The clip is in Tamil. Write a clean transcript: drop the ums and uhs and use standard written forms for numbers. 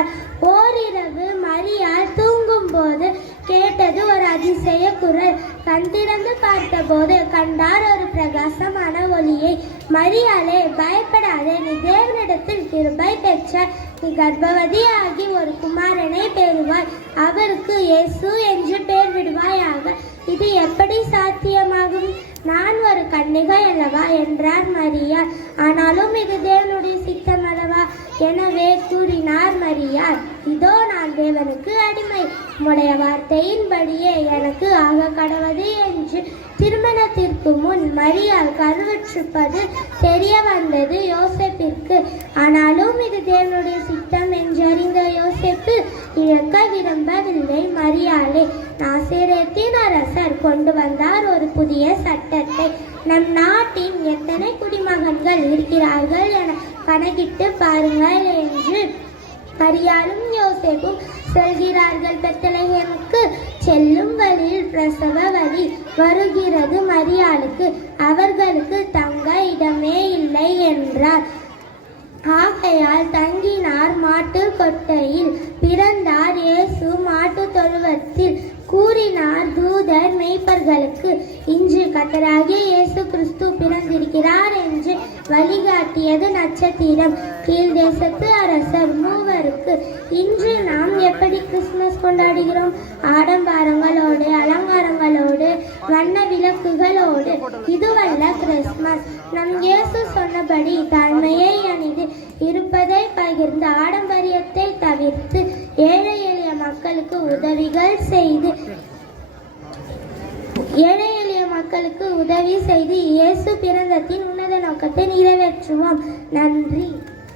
கொண்டார். ஓரிரவு மரியாள் தூங்கும்போது கேட்டது ஒரு அதிசய குரல். கண் திறந்து பார்த்தபோது கண்டார் ஒரு பிரகாசமான ஒளியை. மரியாளே, பயப்படாதே, நீ தேவனிடத்தில் கிருபை பெற்றாய். நீ கர்ப்பவதியாகி ஒரு குமாரனை பெறுவாய். அவருக்கு இயேசு என்று பெயர் விடுவாயாக. இது எப்படி சாத்தியமாகும்? நான் ஒரு கன்னிகை அல்லவா என்றார் மரியாள். ஆனாலும் இது தேவனுடைய சித்தம் அல்லவா? எனவே கூறினார் மரியாள், இதோ நான் தேவனுக்கு அடிமை, உம்முடைய வார்த்தையின்படியே எனக்கு ஆக கடவது என்று. திருமணத்திற்கு முன் மரியாள் கருவுற்றிருப்பது தெரிய வந்தது யோசேப்பிற்கு. ஆனாலும் இது தேவனுடைய சித்தம் என்றறிந்த யோசேப்பு இழக்க விரும்பவில்லை மரியாளை. நாசரேத்தின் அரசர் கொண்டு வந்தார் ஒரு புதிய சட்டத்தை. நம் நாட்டின் எத்தனை குடிமகன்கள் இருக்கிறார்கள் என கணக்கிட்டு பாருங்கள் என்று மரியாளும் யோசேப்பும் செல்கிறார்கள். பெத்லகேமுக்கு செல்லும் வழியில் பிரசவ வலி வருகிறது மரியாளுக்கு. அவர்களுக்கு தங்க இடமே இல்லை என்றார். ஆகையால் தங்கினார் மாட்டு கொட்டையில். பிறந்தார் இயேசு மாட்டு தொழுவத்தில். கூறினார் தூதர் மேய்ப்பர்களுக்கு, இன்று கர்த்தராகிய இயேசு கிறிஸ்து பிறந்திருக்கிறார் என்று. வழிகாட்டியது நட்சத்திரம். கீழ் தேசத்து அரசர் மூவருக்கு. இன்று நாம் எப்படி கிறிஸ்துமஸ் கொண்டாடுகிறோம்? ஆடம்பாரங்களோடு, அலங்காரங்களோடு, வண்ண விளக்குகளோடு. இதுவல்ல கிறிஸ்துமஸ். நம் இயேசு சொன்னபடி தாழ்மையை அணிந்து இருப்பதை பகிர்ந்து ஆடம்பரியத்தை தவிர்த்து ஏழை எளிய மக்களுக்கு உதவி செய்து இயேசு பிறந்தத்தின் உன்னத நோக்கத்தை நிறைவேற்றுவோம். நன்றி.